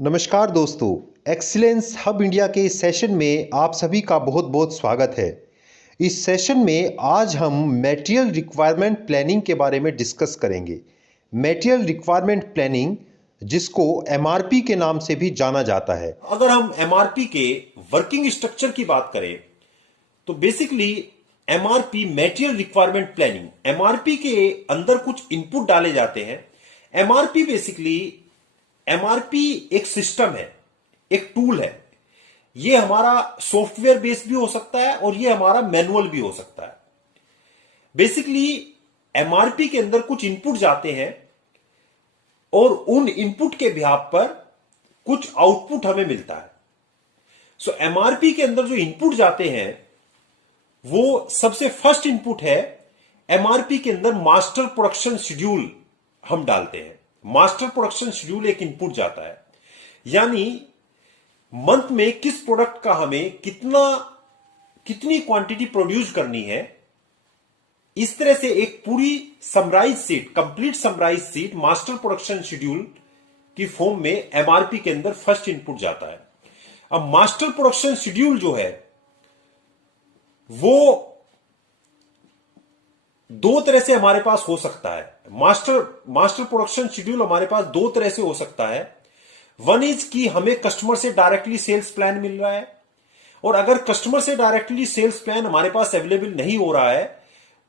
नमस्कार दोस्तों, excellence hub India के इस सेशन में आप सभी का बहुत बहुत स्वागत है। इस सेशन में आज हम मटेरियल रिक्वायरमेंट प्लानिंग के बारे में डिस्कस करेंगे। मटेरियल रिक्वायरमेंट प्लानिंग, जिसको एमआरपी के नाम से भी जाना जाता है। अगर हम एमआरपी के वर्किंग स्ट्रक्चर की बात करें तो basically MRP material requirement planning, MRP के अंदर कुछ इनपुट डाले जाते हैं। एमआरपी एक सिस्टम है, एक टूल है। ये हमारा सॉफ्टवेयर बेस्ड भी हो सकता है और ये हमारा मैनुअल भी हो सकता है। बेसिकली एमआरपी के अंदर कुछ इनपुट जाते हैं और उन इनपुट के बिहाफ पर कुछ आउटपुट हमें मिलता है। सो एमआरपी के अंदर जो इनपुट जाते हैं वो सबसे फर्स्ट इनपुट है। एमआरपी के अंदर मास्टर प्रोडक्शन शेड्यूल हम डालते हैं। मास्टर प्रोडक्शन शेड्यूल एक इनपुट जाता है, यानी मंथ में किस प्रोडक्ट का हमें कितनी क्वांटिटी प्रोड्यूस करनी है। इस तरह से एक पूरी summarise sheet, complete summarise sheet master production schedule की फॉर्म में एमआरपी के अंदर फर्स्ट इनपुट जाता है। अब मास्टर प्रोडक्शन शेड्यूल जो है वो दो तरह से हमारे पास हो सकता है। मास्टर प्रोडक्शन शेड्यूल हमारे पास दो तरह से हो सकता है। वन इज कि हमें कस्टमर से डायरेक्टली सेल्स प्लान मिल रहा है, और अगर कस्टमर से डायरेक्टली सेल्स प्लान हमारे पास अवेलेबल नहीं हो रहा है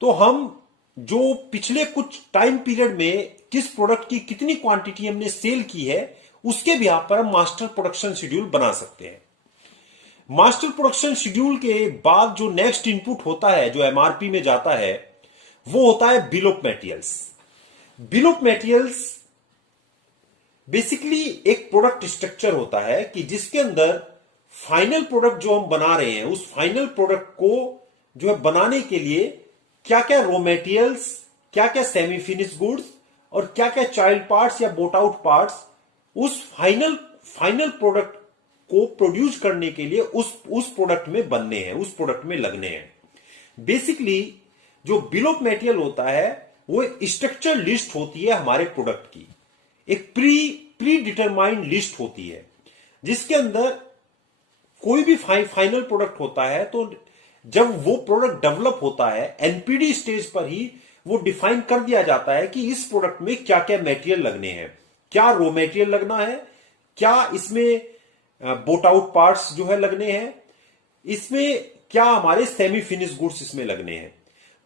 तो हम जो पिछले कुछ टाइम पीरियड में किस प्रोडक्ट की कितनी क्वांटिटी हमने सेल की है उसके बिहाफ पर हम मास्टर प्रोडक्शन शेड्यूल बना सकते हैं। मास्टर प्रोडक्शन शेड्यूल के बाद जो नेक्स्ट इनपुट होता है, जो एमआरपी में जाता है, वो होता है bill of materials. Bill of materials basically एक प्रोडक्ट स्ट्रक्चर होता है कि जिसके अंदर फाइनल प्रोडक्ट जो हम बना रहे हैं उस फाइनल प्रोडक्ट को जो है बनाने के लिए क्या क्या रॉ मटेरियल्स, क्या क्या सेमी फिनिश गुड्स और क्या क्या चाइल्ड पार्ट्स या बोट आउट पार्ट्स उस फाइनल प्रोडक्ट को प्रोड्यूस करने के लिए उस प्रोडक्ट में बनने हैं, उस प्रोडक्ट में लगने हैं। बेसिकली जो बिल ऑफ मटेरियल होता है वो एक स्ट्रक्चर लिस्ट होती है हमारे प्रोडक्ट की, एक प्री डिटरमाइंड लिस्ट होती है जिसके अंदर कोई भी फाइनल प्रोडक्ट होता है तो जब वो प्रोडक्ट डेवलप होता है एनपीडी स्टेज पर ही वो डिफाइन कर दिया जाता है कि इस प्रोडक्ट में क्या क्या मटेरियल लगने हैं, क्या रॉ मटेरियल लगना है, क्या इसमें बोट आउट पार्ट्स जो है लगने हैं, इसमें क्या हमारे सेमी फिनिश गुड्स इसमें लगने हैं।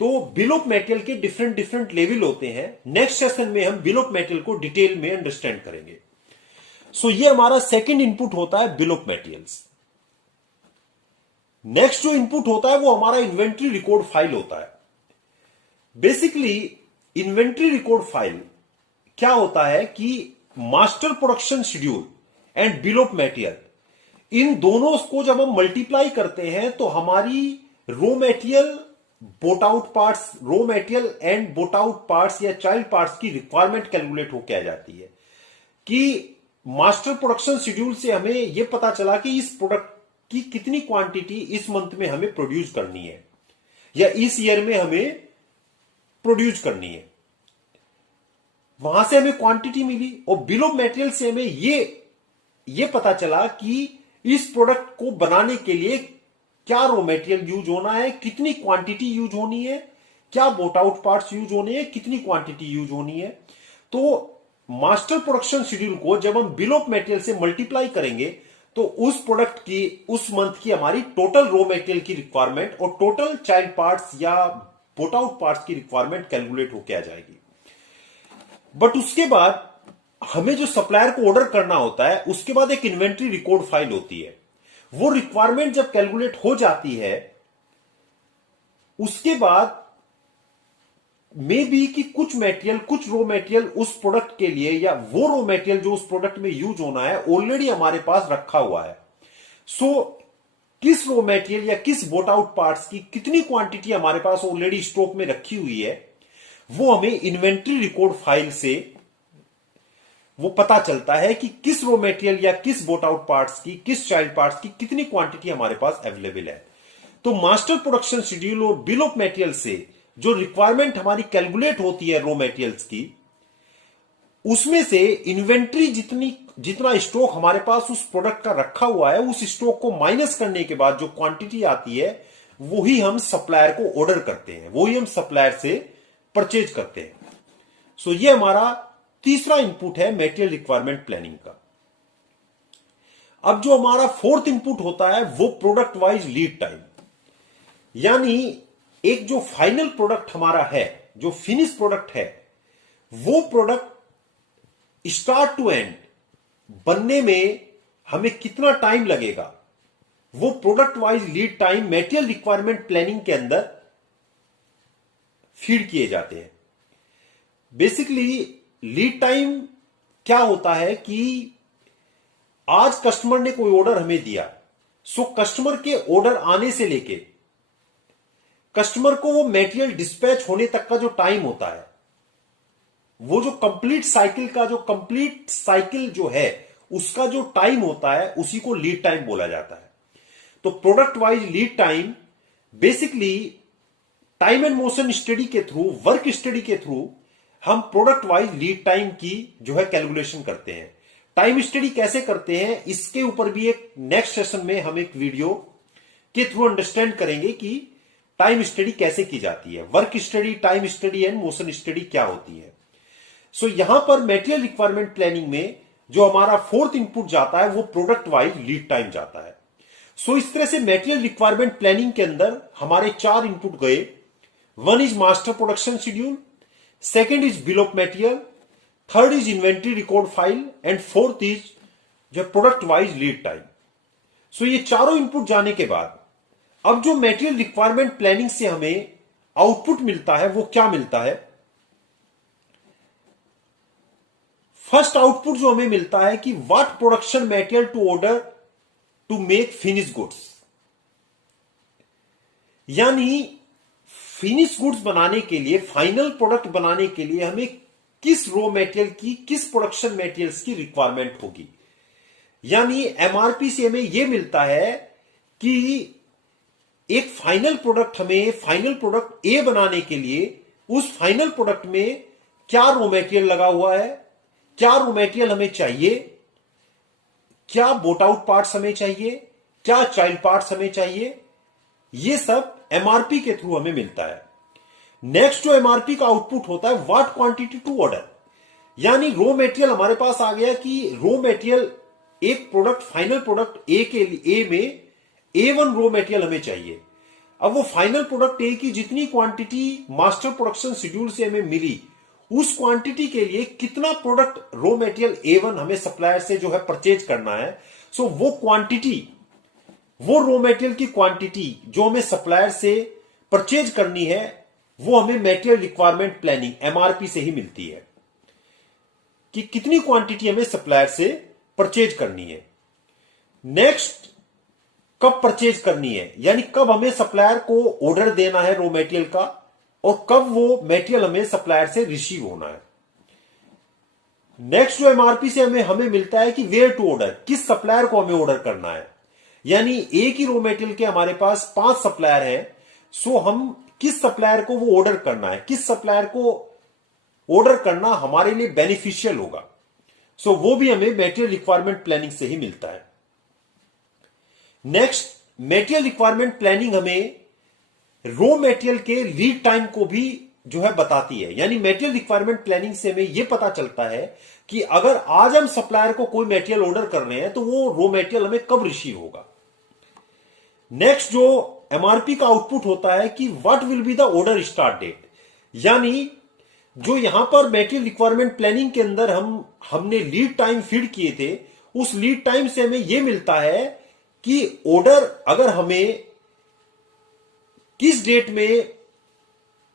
तो बिल ऑफ मटेरियल के डिफरेंट लेवल होते हैं। नेक्स्ट सेशन में हम बिल ऑफ मटेरियल को डिटेल में अंडरस्टैंड करेंगे। सो ये हमारा सेकंड इनपुट होता है बिल ऑफ मटेरियल्स। नेक्स्ट जो इनपुट होता है वो हमारा इन्वेंट्री रिकॉर्ड फाइल होता है। बेसिकली इन्वेंट्री रिकॉर्ड फाइल क्या होता है कि master production schedule and bill of material, इन दोनों को जब हम मल्टीप्लाई करते हैं तो हमारी raw material, bought out parts, raw material and bought out parts या चाइल्ड पार्ट्स की रिक्वायरमेंट कैलकुलेट होकर आ जाती है कि मास्टर प्रोडक्शन शेड्यूल से हमें यह पता चला कि इस प्रोडक्ट की कितनी क्वांटिटी इस मंथ में हमें प्रोड्यूस करनी है या इस ईयर में हमें प्रोड्यूस करनी है। वहां से हमें क्वांटिटी मिली और बिल ऑफ मटेरियल से हमें यह पता चला कि इस प्रोडक्ट को बनाने के लिए क्या रॉ मटेरियल यूज होना है, कितनी क्वांटिटी यूज होनी है, क्या बोट आउट पार्ट्स यूज होने हैं, कितनी क्वांटिटी यूज होनी है। तो मास्टर प्रोडक्शन शेड्यूल को जब हम बिल ऑफ मटेरियल से मल्टीप्लाई करेंगे तो उस प्रोडक्ट की, उस मंथ की हमारी टोटल रॉ मटेरियल की रिक्वायरमेंट और टोटल चाइल्ड पार्ट्स या बोट आउट पार्ट्स की रिक्वायरमेंट कैलकुलेट होकर आ जाएगी। बट उसके बाद हमें जो सप्लायर को ऑर्डर करना होता है उसके बाद एक इन्वेंट्री रिकॉर्ड फाइल होती है। वो रिक्वायरमेंट जब कैलकुलेट हो जाती है उसके बाद मे बी कि कुछ रॉ मटेरियल उस प्रोडक्ट के लिए या वो रॉ मटेरियल जो उस प्रोडक्ट में यूज होना है ऑलरेडी हमारे पास रखा हुआ है। सो किस रॉ मटेरियल या किस बोट आउट पार्ट्स की कितनी क्वांटिटी हमारे पास ऑलरेडी स्टॉक में रखी हुई है वो हमें इन्वेंट्री रिकॉर्ड फाइल से वो पता चलता है कि किस रॉ मटेरियल या किस बोट आउट पार्ट्स की, किस चाइल्ड पार्ट्स की कितनी क्वांटिटी हमारे पास अवेलेबल है। तो मास्टर प्रोडक्शन शेड्यूल और बिल ऑफ मटेरियल से जो रिक्वायरमेंट हमारी कैलकुलेट होती है रॉ मटेरियल्स की, उसमें से इन्वेंट्री जितनी जितना स्टॉक हमारे पास उस प्रोडक्ट का रखा हुआ है, उस स्टॉक को माइनस करने के बाद जो क्वांटिटी आती है वही हम सप्लायर को ऑर्डर करते हैं, वही हम सप्लायर से परचेज करते हैं। सो ये हमारा तीसरा इनपुट है मटेरियल रिक्वायरमेंट प्लानिंग का। अब जो हमारा फोर्थ इनपुट होता है वो प्रोडक्ट वाइज लीड टाइम, यानी एक जो फाइनल प्रोडक्ट हमारा है, जो फिनिश प्रोडक्ट है, वो प्रोडक्ट स्टार्ट टू एंड बनने में हमें कितना टाइम लगेगा, वो product wise lead time material requirement planning के अंदर फीड किए जाते हैं। बेसिकली लीड टाइम क्या होता है कि आज कस्टमर ने कोई ऑर्डर हमें दिया, सो कस्टमर के ऑर्डर आने से लेके कस्टमर को वो मटेरियल डिस्पैच होने तक का जो टाइम होता है, वो जो कंप्लीट साइकिल जो है उसका जो टाइम होता है, उसी को लीड टाइम बोला जाता है। तो product wise lead time basically time and motion study के थ्रू, वर्क स्टडी के थ्रू हम प्रोडक्ट वाइज लीड टाइम की जो है कैलकुलेशन करते हैं। टाइम स्टडी कैसे करते हैं इसके ऊपर भी एक नेक्स्ट सेशन में हम एक वीडियो के थ्रू अंडरस्टैंड करेंगे कि टाइम स्टडी कैसे की जाती है, work study, time study and motion study क्या होती है। सो यहां पर मटेरियल रिक्वायरमेंट प्लानिंग में जो हमारा फोर्थ इनपुट जाता है वो प्रोडक्ट वाइज लीड टाइम जाता है। सो इस तरह से मटेरियल रिक्वायरमेंट प्लानिंग के अंदर हमारे 4 इनपुट गए। One is master production schedule, second is bill of material, third is inventory record file and fourth is जो प्रोडक्ट वाइज लीड टाइम। सो ये चारों इनपुट जाने के बाद अब जो मटेरियल रिक्वायरमेंट प्लानिंग से हमें आउटपुट मिलता है वो क्या मिलता है। फर्स्ट आउटपुट जो हमें मिलता है कि what production material to order to make finish goods, यानी फिनिश गुड्स बनाने के लिए, फाइनल प्रोडक्ट बनाने के लिए हमें किस रॉ मटेरियल की, किस प्रोडक्शन मटेरियल्स की रिक्वायरमेंट होगी। यानी एमआरपी से हमें यह मिलता है कि एक फाइनल प्रोडक्ट, हमें फाइनल प्रोडक्ट ए बनाने के लिए उस फाइनल प्रोडक्ट में क्या रॉ मटेरियल लगा हुआ है, क्या रॉ मटेरियल हमें चाहिए, क्या बोट आउट पार्ट्स हमें चाहिए, क्या चाइल्ड पार्ट्स हमें चाहिए, ये सब एमआरपी के थ्रू हमें मिलता है। नेक्स्ट जो एमआरपी का आउटपुट होता है व्हाट क्वांटिटी टू ऑर्डर, यानी रॉ मटेरियल हमारे पास आ गया कि रॉ मटेरियल एक प्रोडक्ट, फाइनल प्रोडक्ट ए के लिए, ए में A1 रॉ मटेरियल हमें चाहिए। अब वो फाइनल प्रोडक्ट ए की जितनी क्वांटिटी मास्टर प्रोडक्शन शेड्यूल से हमें मिली, उस क्वांटिटी के लिए कितना प्रोडक्ट रॉ मटेरियल A1 हमें सप्लायर से जो है परचेज करना है। सो वो क्वांटिटी, वो रॉ मटेरियल की क्वांटिटी जो हमें सप्लायर से परचेज करनी है, वो हमें मटेरियल रिक्वायरमेंट प्लानिंग एमआरपी से ही मिलती है कि कितनी क्वांटिटी हमें सप्लायर से परचेज करनी है। नेक्स्ट, कब परचेज करनी है, यानी कब हमें सप्लायर को ऑर्डर देना है रॉ मटेरियल का, और कब वो मटेरियल हमें सप्लायर से रिसीव होना है। नेक्स्ट जो एमआरपी से हमें मिलता है कि वेयर टू ऑर्डर, किस सप्लायर को हमें ऑर्डर करना है। यानी एक ही रॉ मटेरियल के हमारे पास 5 सप्लायर है, सो हम किस सप्लायर को वो ऑर्डर करना है, किस सप्लायर को ऑर्डर करना हमारे लिए बेनिफिशियल होगा। सो वो भी हमें मटेरियल रिक्वायरमेंट प्लानिंग से ही मिलता है। नेक्स्ट, मटेरियल रिक्वायरमेंट प्लानिंग हमें रॉ मटेरियल के लीड टाइम को भी जो है बताती है। यानी मटेरियल रिक्वायरमेंट प्लानिंग से हमें यह पता चलता है कि अगर आज हम सप्लायर को कोई मटेरियल ऑर्डर कर रहे हैं तो वो रॉ मटेरियल हमें कब रिसीव होगा। नेक्स्ट जो एमआरपी का आउटपुट होता है कि what will be the order start date, यानी जो यहां पर मटेरियल रिक्वायरमेंट प्लानिंग के अंदर हमने लीड टाइम फीड किए थे, उस लीड टाइम से हमें यह मिलता है कि ऑर्डर अगर हमें किस डेट में,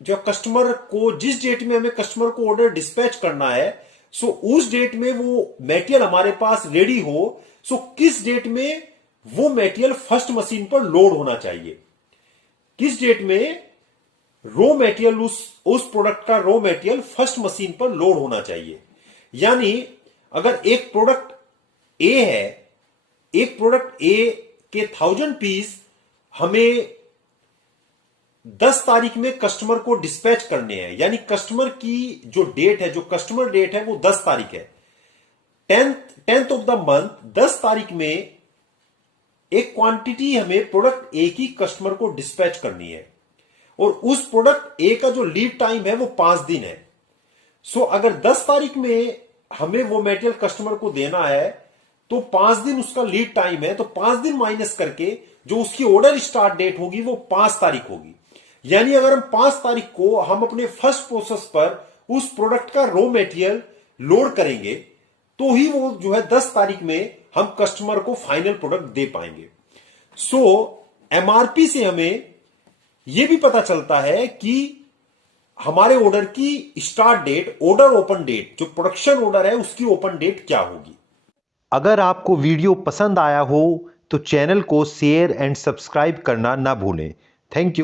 जो कस्टमर को, जिस डेट में हमें कस्टमर को ऑर्डर डिस्पैच करना है, सो उस डेट में वो मटेरियल हमारे पास रेडी हो, सो किस डेट में वो मटेरियल फर्स्ट मशीन पर लोड होना चाहिए, किस डेट में रॉ मटेरियल, उस प्रोडक्ट का रॉ मटेरियल फर्स्ट मशीन पर लोड होना चाहिए। यानी अगर एक प्रोडक्ट ए है, एक प्रोडक्ट ए के 1000 पीस हमें 10 तारीख में कस्टमर को डिस्पैच करने हैं, यानी कस्टमर की जो डेट है, जो कस्टमर डेट है वो 10 तारीख है, 10th ऑफ द मंथ 10 तारीख में एक क्वांटिटी हमें प्रोडक्ट ए की कस्टमर को डिस्पैच करनी है और उस प्रोडक्ट ए का जो लीड टाइम है वो 5 दिन है। सो अगर 10 तारीख में हमें वो मटेरियल कस्टमर को देना है तो 5 दिन उसका लीड टाइम है, तो 5 दिन माइनस करके जो उसकी ऑर्डर स्टार्ट डेट होगी वो 5 तारीख होगी। यानी अगर हम 5 तारीख को हम अपने फर्स्ट प्रोसेस पर उस प्रोडक्ट का रॉ मटेरियल लोड करेंगे तो ही वो जो है 10 तारीख में हम कस्टमर को फाइनल प्रोडक्ट दे पाएंगे। सो एमआरपी से हमें यह भी पता चलता है कि हमारे ऑर्डर की start date, order open date, जो प्रोडक्शन ऑर्डर है उसकी ओपन डेट क्या होगी। अगर आपको वीडियो पसंद आया हो तो चैनल को शेयर एंड सब्सक्राइब करना ना भूलें। Thank you.